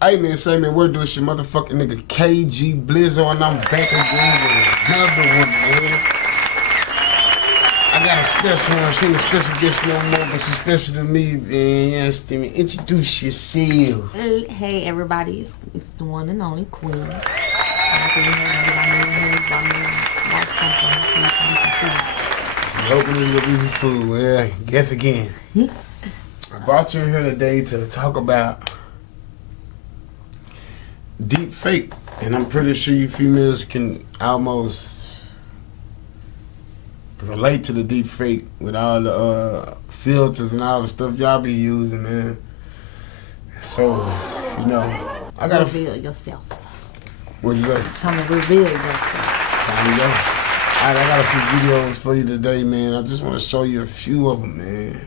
Hey man, say man, we're doing shit, motherfucking nigga KG Blizzard, and I'm back again with another one, man. I got a special one. She ain't a special guest no more, but she's special to me, man. You understand me? Introduce yourself. Hey everybody, it's the one and only Queen. She's hoping it's gonna be some food. Well, guess again. I brought you here today to talk about deep fake, and I'm pretty sure you females can almost relate to the deep fake with all the filters and all the stuff y'all be using, man. So, you know, I gotta reveal yourself. What's that? It's time to reveal yourself. Time to go. Alright, I got a few videos for you today, man. I just want to show you a few of them, man,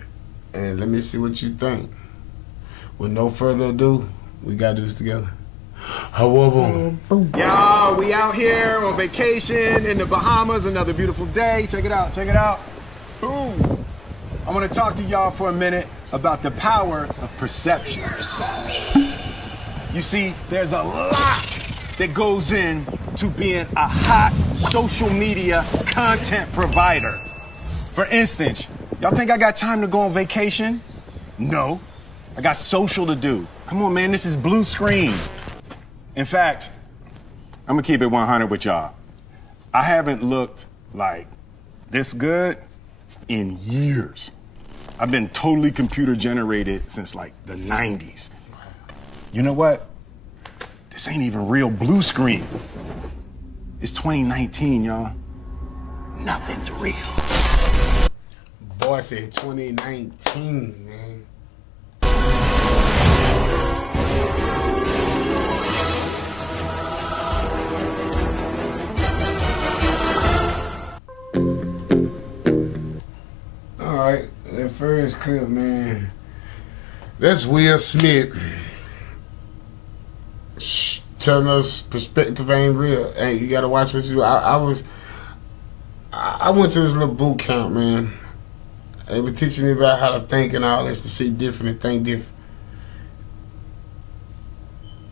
and let me see what you think. With no further ado, we gotta do this together. Boom. Y'all, we out here on vacation in the Bahamas. Another beautiful day. Check it out. Check it out. Boom. I want to talk to y'all for a minute about the power of perception. You see, there's a lot that goes in to being a hot social media content provider. For instance, y'all think I got time to go on vacation? No. I got social to do. Come on, man. This is blue screen. In fact, I'm gonna keep it 100 with y'all. I haven't looked like this good in years. I've been totally computer generated since like the 90s. You know what? This ain't even real blue screen. It's 2019, y'all. Nothing's real. Boy said 2019, man. Alright, that first clip, man. That's Will Smith telling us perspective ain't real. Hey, you gotta watch what you do. I went to this little boot camp, man. They were teaching me about how to think and all this, to see different and think different.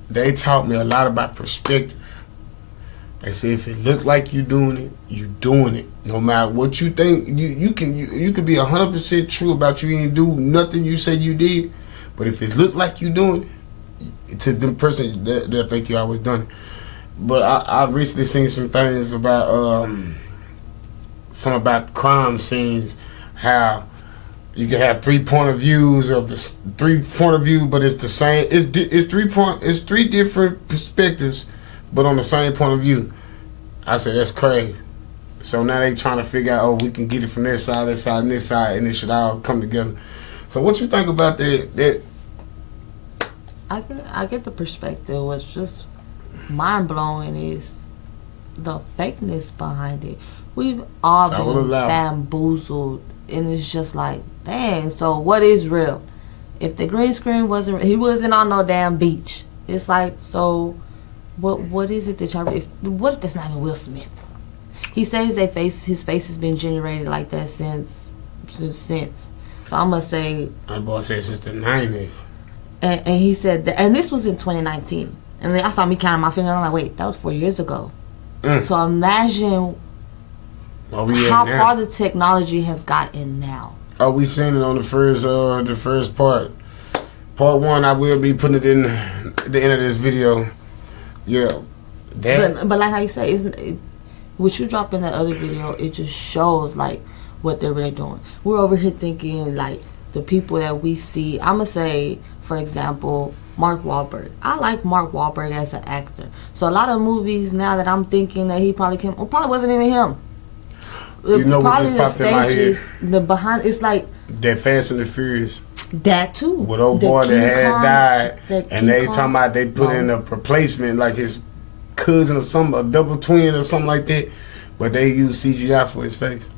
They taught me a lot about perspective. They say if it look like you doing it, you doing it. No matter what you think, you can be 100% true about you ain't do nothing you say you did, but if it look like you doing it, to them person they'll think you always done it. But I recently seen some things about crime scenes, how you can have 3 point of views of the 3 point of view, but it's the same. It's 3 different perspectives, but on the same point of view. I said, that's crazy. So now they trying to figure out, oh, we can get it from this side, and this side, and it should all come together. So what you think about that? I get the perspective. What's just mind-blowing is the fakeness behind it. We've all been bamboozled, and it's just like, dang, so what is real? If the green screen wasn't, he wasn't on no damn beach. It's like, so what is it that y'all, what if that's not even Will Smith? He says his face has been generated like that since. So I'm gonna say, my boy said since the 90s. And he said that, and this was in 2019. And then I saw me counting my fingers. I'm like, wait, that was 4 years ago. So imagine how far the technology has gotten now. Oh, we seen it on the first part. Part 1, I will be putting it in the end of this video. Yeah. But like how you say, what you drop in that other video, it just shows like what they're really doing. We're over here thinking like the people that we see. I'ma say, for example, Mark Wahlberg. I like Mark Wahlberg as an actor. So a lot of movies now that I'm thinking that he probably came, probably wasn't even him. You know what just popped in my head? The behind, it's like that Fast and the Furious. That too. With old boy that had died, and they talking about they put in a replacement like his cousin or something, a double twin or something like that, but they use CGI for his face.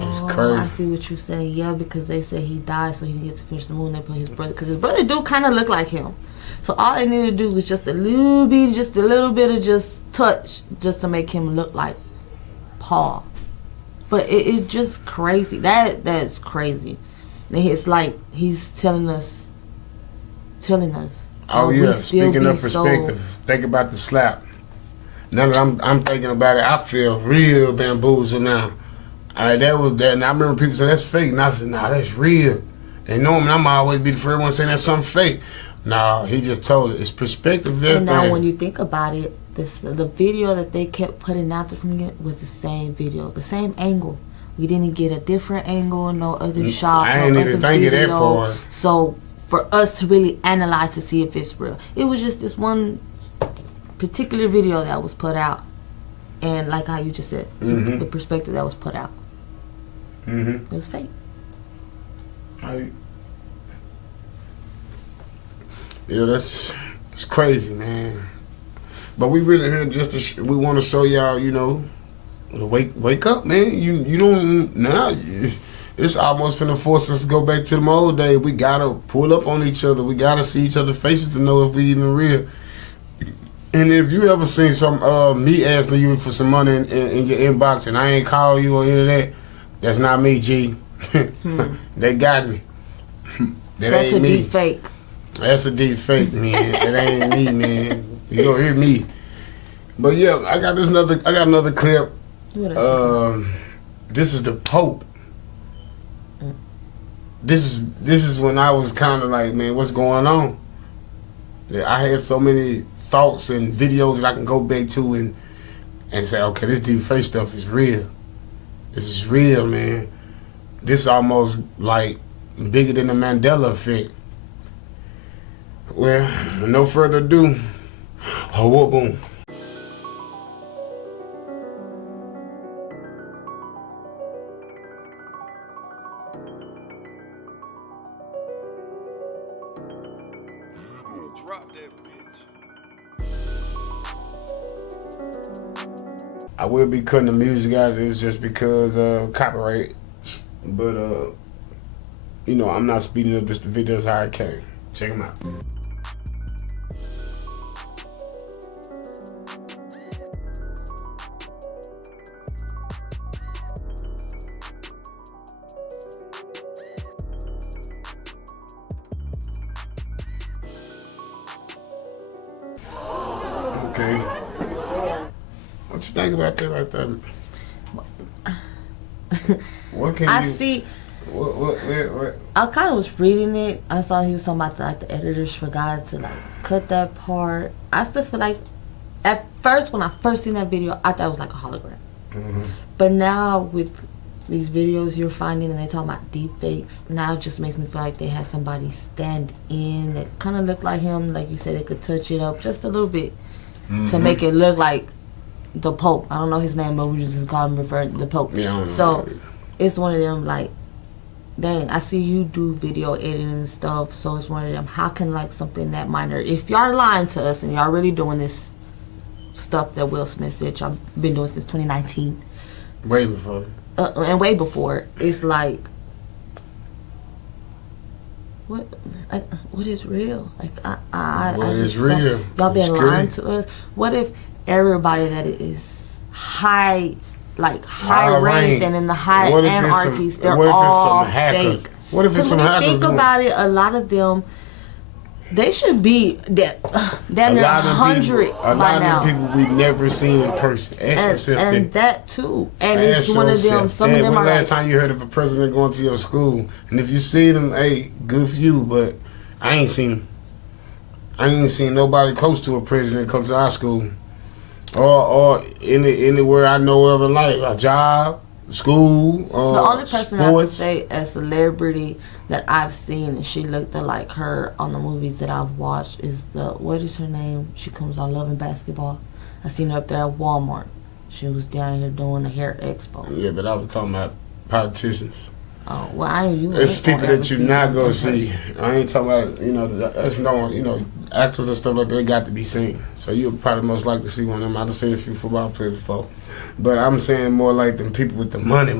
It's crazy. I see what you're saying. Yeah, because they said he died so he didn't get to finish the movie. They put his brother, because his brother do kind of look like him. So all they need to do was just a little bit of just touch, just to make him look like Paul. But it's just crazy. That's crazy. And it's like he's telling us Oh yeah, speaking of perspective, think about the slap. Now that I'm thinking about it, I feel real bamboozled now. That was that, and I remember people saying that's fake, and I said, nah, that's real. And normally I'm always be the first one saying that's something fake. Nah, he just told it. It's perspective. And now when you think about it, the video that they kept putting out there from it was the same video, the same angle. We didn't get a different angle, no other shot. I ain't even think of that part. So for us to really analyze to see if it's real, it was just this one particular video that was put out, and like how you just said, the perspective that was put out, it was fake. Yeah, it's crazy, man. But we really here just to we want to show y'all, you know, wake up, man. You don't now. It's almost finna force us to go back to the old days. We gotta pull up on each other. We gotta see each other's faces to know if we even real. And if you ever seen some me asking you for some money in your inbox and I ain't call you or any of that, that's not me, G. They got me. That's a deep fake. That's a deep fake, man. That ain't me, man. You don't hear me. But yeah, I got another clip. This is the Pope. This is when I was kind of like, man, what's going on? Yeah, I had so many thoughts and videos that I can go back to and say, okay, this deep fake stuff is real. This is real, man. This is almost like bigger than the Mandela effect. Well, with no further ado, oh, boom. Drop that bitch. I will be cutting the music out of this just because of copyright, but you know, I'm not speeding up just the videos how I came. Check them out. Okay. What you think about that right there? What can I you see. What? I kind of was reading it. I saw he was talking about the editors forgot to cut that part. I still feel like at first when I first seen that video, I thought it was like a hologram. But now with these videos you're finding and they talking about deep fakes, now it just makes me feel like they had somebody stand in that kind of looked like him. Like you said, they could touch it up just a little bit to make it look like the Pope. I don't know his name, but we just call him the Pope. Yeah, so it's one of them like, dang, I see you do video editing and stuff, so it's one of them, how can like something that minor, if y'all lying to us and y'all really doing this stuff that Will Smith said y'all been doing since 2019. Way before. And way before, it's like, what is real? Like what is real? Y'all been lying to us. What if everybody that is high ranked and in the high anarchies, they're all fake? What if it's some hackers? Think about it, a lot of them, they should be damn near 100 A lot now. of people we never seen in person. And that too. And it's one of them. Some of them are when last time you heard of a president going to your school? And if you see them, hey, good for you. But I ain't seen nobody close to a president come to our school, or anywhere I know of in life, a job, school, the only person I would sports. say a celebrity that I've seen and she looked like her on the movies that I've watched is what is her name? She comes on Love and Basketball. I seen her up there at Walmart. She was down here doing the hair expo. Yeah, but I was talking about politicians. Oh well, It's people that you not gonna see. I ain't talking about that's no actors and stuff like that. They got to be seen. So you'll probably most likely see one of them. I've seen a few football players before, but I'm saying more like them people with the money.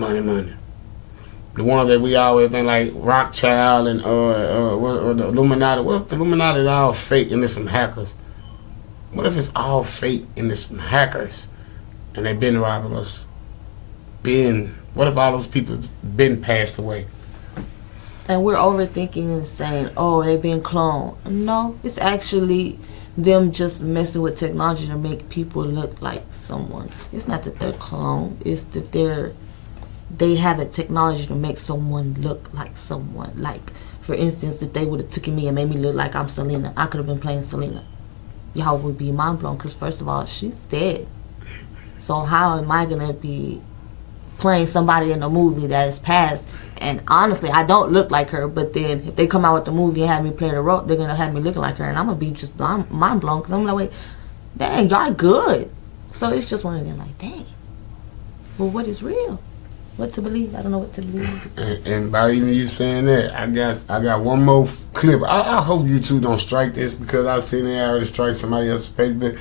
The ones that we always think like Rothschild and or the Illuminati. What if the Illuminati is all fake and there's some hackers? What if it's all fake and there's some hackers and they've been robbing us? What if all those people been passed away? And we're overthinking and saying, oh, they've been cloned. No, it's actually them just messing with technology to make people look like someone. It's not that they're cloned. It's that they have the technology to make someone look like someone. Like, for instance, if they would have taken me and made me look like I'm Selena, I could have been playing Selena. Y'all would be mind blown because, first of all, she's dead. So how am I going to be playing somebody in a movie that is past? And honestly, I don't look like her, but then if they come out with the movie and have me play the role, they're going to have me looking like her, and I'm going to be just mind blown because I'm like, wait, dang, y'all good. So it's just one of them like, dang, well, what is real? What to believe? I don't know what to believe. And by even you saying that, I got one more clip. I hope you two don't strike this because I've seen it already strike somebody else's page, but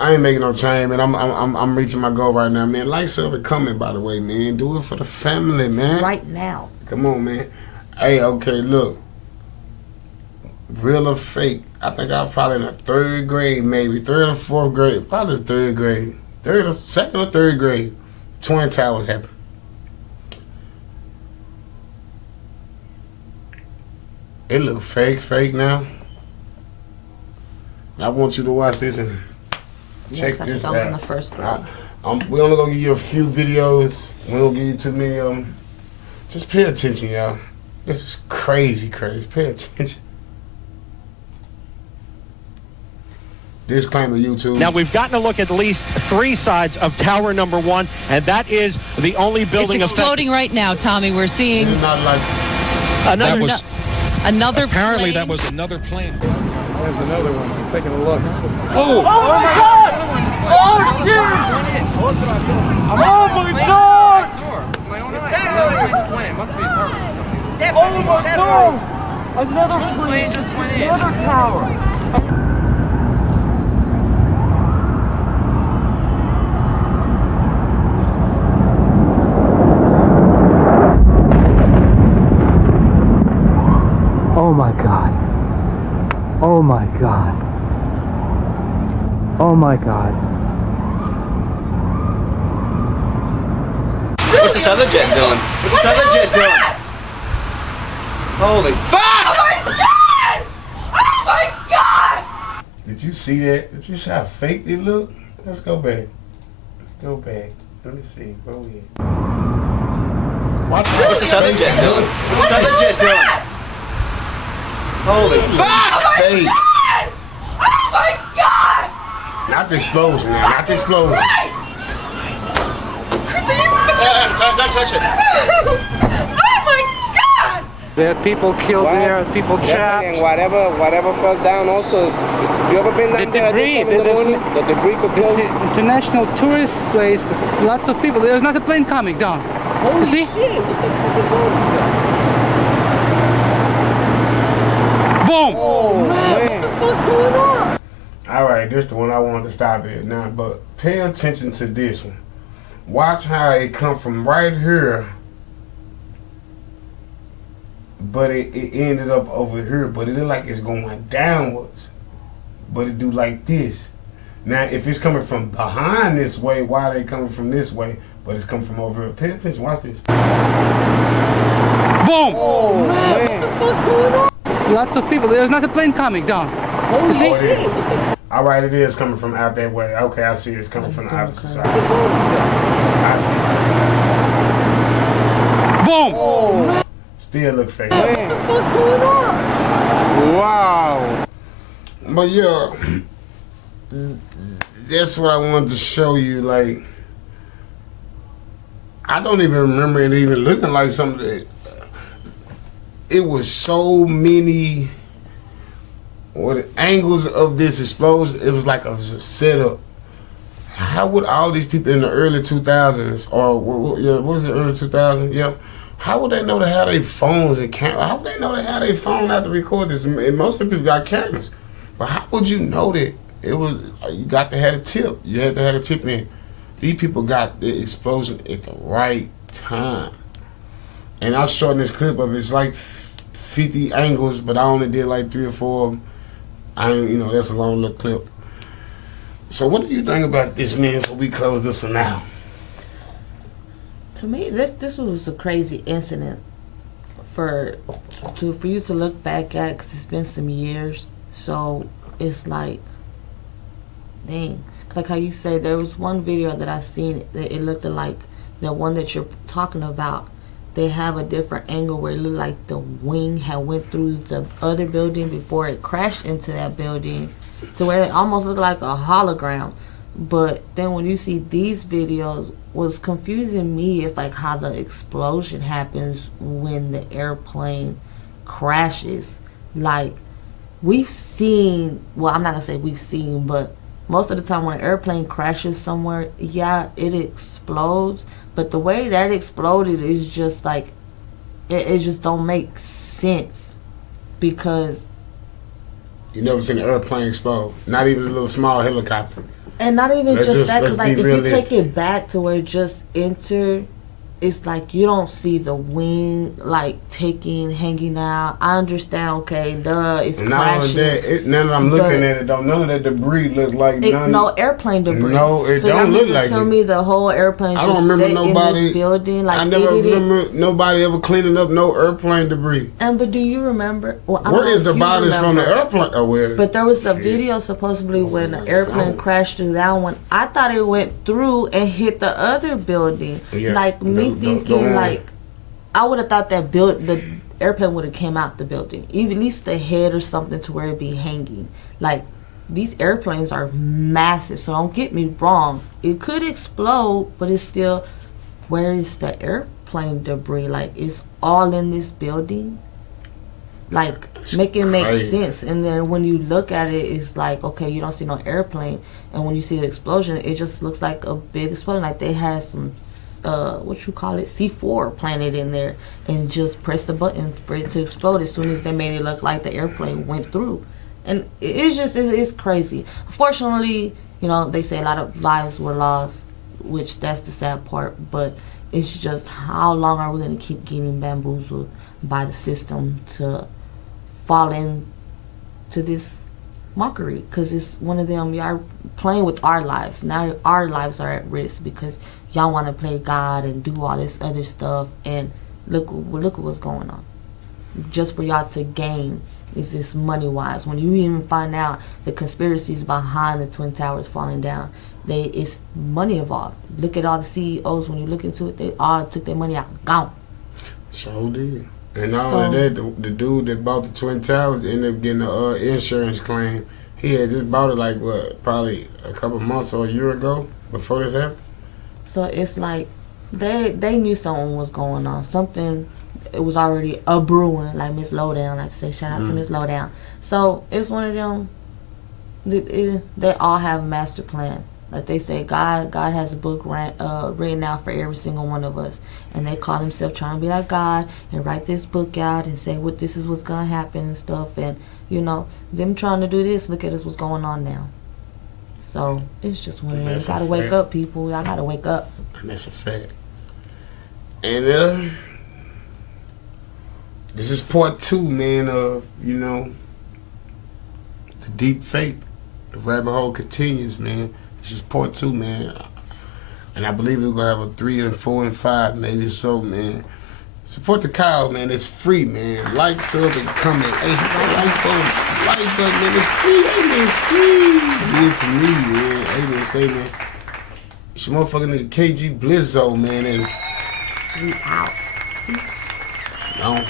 I ain't making no change, man. I'm reaching my goal right now, man. Like, sub, and comment, by the way, man. Do it for the family, man. Right now. Come on, man. Hey, okay, look. Real or fake? I think I was probably in the 3rd grade, maybe 3rd or 4th grade. Probably the 3rd grade. 2nd or 3rd grade. Twin Towers happened. It look fake now. I want you to watch this and check this out. I was in the 1st grade. We only gonna give you a few videos. We don't give you too many of them. Just pay attention, y'all. This is crazy. Pay attention. Disclaimer, YouTube. Now, we've gotten a look at least 3 sides of tower number 1, and that is the only building it's exploding right now, Tommy. We're seeing another apparently plane. That was another plane. There's another one. I'm taking a look. Oh my God! Oh, shit! Oh my God! Oh my God! Another plane just went in. Another tower. Oh my God. Oh my God. Oh my God. What's this other jet doing? What's this other jet doing? Holy fuck! Oh my God! Oh my God! Did you see that? Did you see how fake they look? Let's go back. Go back. Let me see. Go ahead. What's this other jet doing? What's this other jet doing? Holy fuck! Oh my God! Oh my God! Not the explosion, man. Not the explosion. Don't touch it. Oh my God! There are people killed there, people trapped. And whatever fell down also is, you ever been down there? The debris could It's kill. an international tourist place. Lots of people. There's not a plane coming down. You see? Boom! Oh man. What the fuck's going on? All right, this is the one I wanted to stop at now, but pay attention to this one. Watch how it come from right here, but it ended up over here, but it look like it's going downwards, but it do like this. Now, if it's coming from behind this way, why are they coming from this way, but it's coming from over here? Pay attention, watch this. Boom! Oh man. What the fuck's going on? Lots of people. There's not a plane coming down. You see? All right, it is coming from out that way. Okay, I see it's coming from the opposite side. I see. Boom! Oh man. Still look fake. What the fuck's going on? Wow. But yeah, that's what I wanted to show you. Like, I don't even remember it even looking like something. It was so many angles of this explosion. It was like a setup. How would all these people in the early 2000s, or what was it, early 2000s? Yeah. How would they know to have their phones and cameras? How would they know to have their phone out to record this? And most of the people got cameras. But how would you know that it was? You got to have a tip. You had to have a tip in. These people got the explosion at the right time. And I'll shorten this clip up. It's like 50 angles, but I only did like 3 or 4 of them. That's a long little clip. So what do you think about this, man, before we close this one out? To me, this was a crazy incident for you to look back at, because it's been some years, so it's like, dang. Like how you say, there was one video that I seen that it looked like the one that you're talking about. They have a different angle where it looked like the wing had went through the other building before it crashed into that building, to where it almost looked like a hologram. But then when you see these videos, what's confusing me is like how the explosion happens when the airplane crashes. Like, we've seen, well, I'm not gonna say we've seen, but most of the time when an airplane crashes somewhere, yeah, it explodes. But the way that exploded is just like, it just don't make sense. Because you never seen an airplane explode. Not even a little small helicopter. And not even just that, because like if realistic. you take it back to where it just entered, it's like you don't see the wing like hanging out. I understand, okay, it's and crashing. Now that I'm looking at it, though, none of that debris look like no airplane debris. No, it don't look like it. Tell me the whole airplane. I don't remember nobody in this building. Like, I never remember nobody ever cleaning up no airplane debris. But do you remember? Well, where is the bodies from the airplane? Oh, where? But there was a video supposedly when the airplane crashed through that one. I thought it went through and hit the other building. Yeah. Like me thinking like, I would have thought that the airplane would have came out the building, even at least the head or something, to where it'd be hanging. Like, these airplanes are massive, so don't get me wrong. It could explode, but it's still, where is the airplane debris? Like, it's all in this building. Like, make it make sense. And then when you look at it, it's like, okay, you don't see no airplane, and when you see the explosion, it just looks like a big explosion. Like they had some C4 planted in there, and just press the button for it to explode as soon as they made it look like the airplane went through. And it's crazy. Unfortunately, they say a lot of lives were lost, which that's the sad part, but it's just, how long are we going to keep getting bamboozled by the system to fall into this mockery? Because it's one of them, y'all playing with our lives. Now our lives are at risk because y'all want to play God and do all this other stuff, and look what's going on. Just for y'all to gain is this money wise. When you even find out the conspiracies behind the Twin Towers falling down, it's money involved. Look at all the CEOs, when you look into it, they all took their money out, gone. So did. And not only that, the dude that bought the Twin Towers ended up getting an insurance claim. He had just bought it like, probably a couple months or a year ago before this happened. So it's like they knew something was going on. Something, it was already a brewing, like Miss Lowdown. I like to say shout out to Miss Lowdown. So it's one of them, they all have a master plan. Like they say, God has a book written out for every single one of us, and they call themselves trying to be like God and write this book out and say this is what's gonna happen and stuff. And them trying to do this. Look at us, what's going on now. So it's just one of them. You gotta wake up, people. Y'all gotta wake up. And that's a fact. And this is part 2, man, of the deep fake. The rabbit hole continues, man. This is part 2, man. And I believe we're going to have a 3 and 4 and 5, maybe so, man. Support the cow, man. It's free, man. Like, sub, and comment. Hey, hit that like button, man. It's free. Hey, man, it's free. Do it for me, man. Hey, man, say, man. It's your motherfucking nigga KG Blizzo, man. And we out. No.